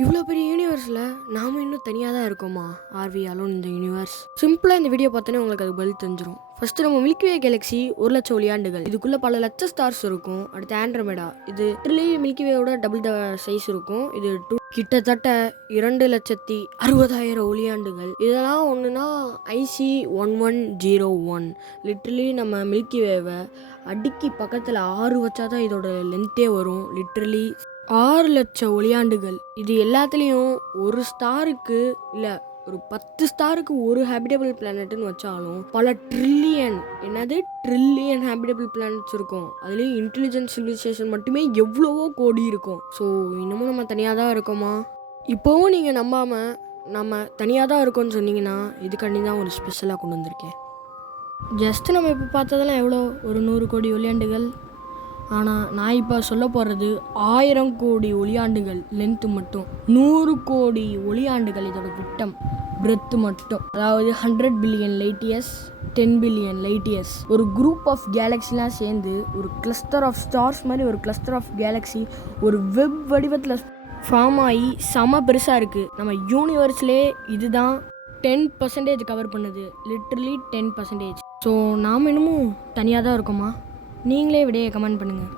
இவ்வளோ பெரிய யூனிவர்ஸில் நாம இன்னும் தனியாக தான் இருக்கோமா? ஆர்வி அலோன் இந்த யூனிவர்ஸ் சிம்பிளாக இந்த வீடியோ பார்த்தோன்னே உங்களுக்கு அது பதில் தெரிஞ்சிடும் ஃபர்ஸ்ட் நம்ம மில்கிவே கேலக்ஸி ஒரு லட்சம் ஒளியாண்டுகள். இதுக்குள்ளே பல லட்ச ஸ்டார்ஸ் இருக்கும். அடுத்து ஆண்ட்ரமேடா இது ட்ரில்லி மில்கி வேவோட டபுள் த சைஸ் இருக்கும். இது டூ கிட்டத்தட்ட இரண்டு லட்சத்தி அறுபதாயிரம் ஒளியாண்டுகள். இதெல்லாம் ஒன்றுனா IC one one zero one literally நம்ம மில்கிவேவை அடுக்கி பக்கத்தில் ஆறு வச்சா தான் இதோட லென்த்தே வரும். லிட்ரலி ஆறு லட்சம் ஒளியாண்டுகள். இது எல்லாத்துலேயும் ஒரு ஸ்டாருக்கு இல்லை ஒரு பத்து ஸ்டாருக்கு ஒரு ஹேபிடபிள் பிளானட்னு வச்சாலும் பல ட்ரில்லியன் என்னது? ட்ரில்லியன் ஹேபிடபிள் பிளானட்ஸ் இருக்கும். அதுலேயும் இன்டெலிஜென்ட் சிவிலைசேஷன் மட்டுமே எவ்வளவோ கோடி இருக்கும். ஸோ இன்னமும் நம்ம தனியாக தான் இருக்கோமா? இப்போவும் நீங்கள் நம்பாமல் நம்ம தனியாக தான் இருக்கோம்னு சொன்னீங்கன்னா இதுக்காண்டி தான் ஒரு ஸ்பெஷலாக கொண்டு வந்திருக்கேன். ஜஸ்ட் நம்ம இப்போ பார்த்ததெல்லாம் எவ்வளோ? ஒரு நூறு கோடி ஒளியாண்டுகள். ஆனால் நான் இப்போ சொல்ல போகிறது ஆயிரம் கோடி ஒளியாண்டுகள் லென்த்து மட்டும். நூறு கோடி ஒளியாண்டுகள் இதோட விட்டம் பிரெத்து மட்டும். அதாவது hundred billion light years ten billion light years ஒரு குரூப் ஆஃப் கேலக்ஸிலாம் சேர்ந்து ஒரு கிளஸ்டர் ஆஃப் ஸ்டார்ஸ் மாதிரி ஒரு கிளஸ்டர் ஆஃப் கேலக்ஸி ஒரு வெப் வடிவத்தில் ஃபார்ம் ஆகி செம பெருசாக இருக்குது நம்ம யூனிவர்ஸ்லே இதுதான் டென் பர்சன்டேஜ் கவர் பண்ணுது. லிட்ரலி டென் பர்சன்டேஜ் ஸோ நாம் இன்னமும் தனியாக தான் இருக்கோமா? நீங்களே விடையை கமெண்ட் பண்ணுங்கள்